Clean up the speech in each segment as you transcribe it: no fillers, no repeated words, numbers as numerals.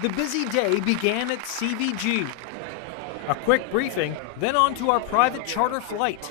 The busy day began at CVG. A quick briefing, then on to our private charter flight.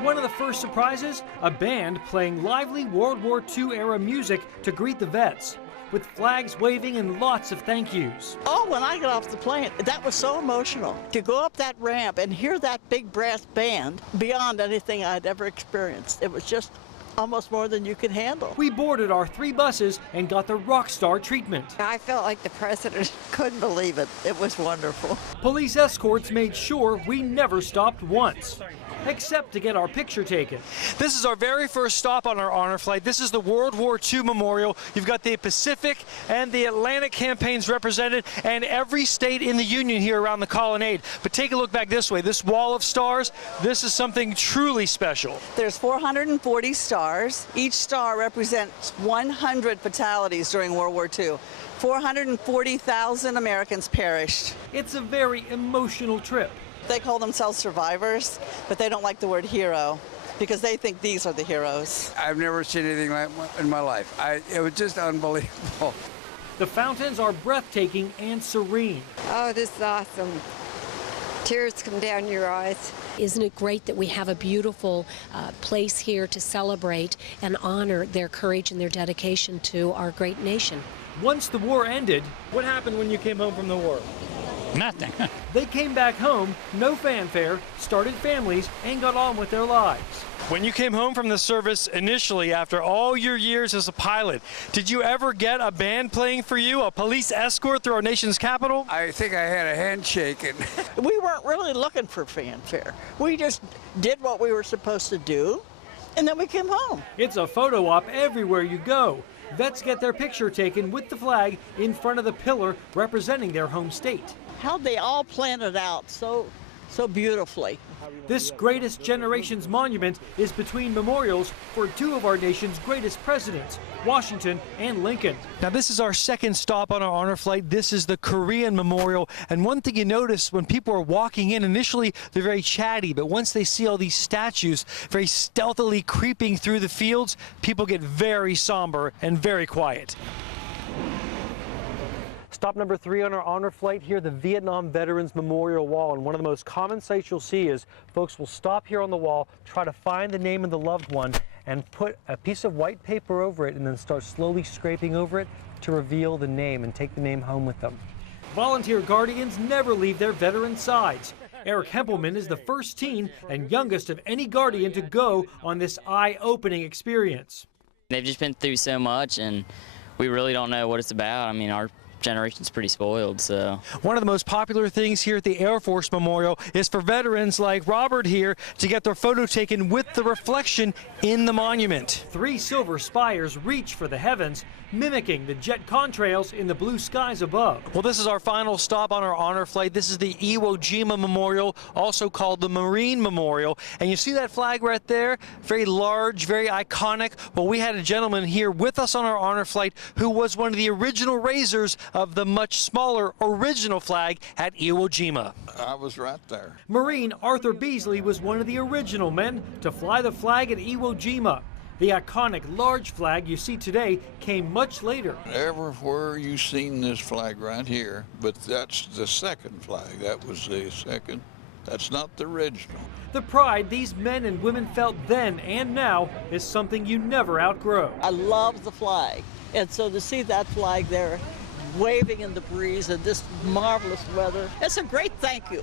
One of the first surprises, a band playing lively World War II era music to greet the vets, with flags waving and lots of thank yous. Oh, when I got off the plane, that was so emotional. To go up that ramp and hear that big brass band beyond anything I'd ever experienced. It was just almost more than you could handle. We boarded our 3 buses and got the rock star treatment. I felt like the president. Couldn't believe it. It was wonderful. Police escorts made sure we never stopped once, except to get our picture taken. This is our very first stop on our honor flight. This is the World War II Memorial. You've got the Pacific and the Atlantic campaigns represented, and every state in the Union here around the colonnade. But take a look back this way. This wall of stars, this is something truly special. There's 440 stars. Each star represents 100 fatalities during World War II. 440,000 Americans perished. It's a very emotional trip. They call themselves survivors, but they don't like the word hero because they think these are the heroes. I've never seen anything like in my life. It was just unbelievable. The fountains are breathtaking and serene. Oh, this is awesome. Tears come down your eyes. Isn't it great that we have a beautiful place here to celebrate and honor their courage and their dedication to our great nation? Once the war ended, what happened when you came home from the war? Nothing. They came back home, no fanfare, started families, and got on with their lives. When you came home from the service initially, after all your years as a pilot, did you ever get a band playing for you, a police escort through our nation's capital? I think I had a handshake. We weren't really looking for fanfare. We just did what we were supposed to do, and then we came home. It's a photo op everywhere you go. Vets get their picture taken with the flag in front of the pillar representing their home state. How they all planned it out so beautifully. This Greatest Generations monument is between memorials for 2 of our nation's greatest presidents, Washington and Lincoln. Now, this is our second stop on our honor flight. This is the Korean Memorial. And one thing you notice when people are walking in, initially they're very chatty, but once they see all these statues very stealthily creeping through the fields, people get very somber and very quiet. Stop number 3 on our honor flight here, the Vietnam Veterans Memorial Wall. And one of the most common sights you'll see is folks will stop here on the wall, try to find the name of the loved one, and put a piece of white paper over it and then start slowly scraping over it to reveal the name and take the name home with them. Volunteer guardians never leave their veterans' sides. Eric Hempelman is the first teen and youngest of any guardian to go on this eye-opening experience. They've just been through so much, and we really don't know what it's about. I mean, our generation's pretty spoiled, so. One of the most popular things here at the Air Force Memorial is for veterans like Robert here to get their photo taken with the reflection in the monument. 3 silver spires reach for the heavens, mimicking the jet contrails in the blue skies above. Well, this is our final stop on our honor flight. This is the Iwo Jima Memorial, also called the Marine Memorial. And you see that flag right there? Very large, very iconic. Well, we had a gentleman here with us on our honor flight who was one of the original raisers of the much smaller original flag at Iwo Jima. I was right there. Marine Arthur Beasley was one of the original men to fly the flag at Iwo Jima. The iconic large flag you see today came much later. Everywhere you've seen this flag right here, but that's the second flag. That was the second. That's not the original. The pride these men and women felt then and now is something you never outgrow. I love the flag, and so to see that flag there waving in the breeze in this marvelous weather, it's a great thank you.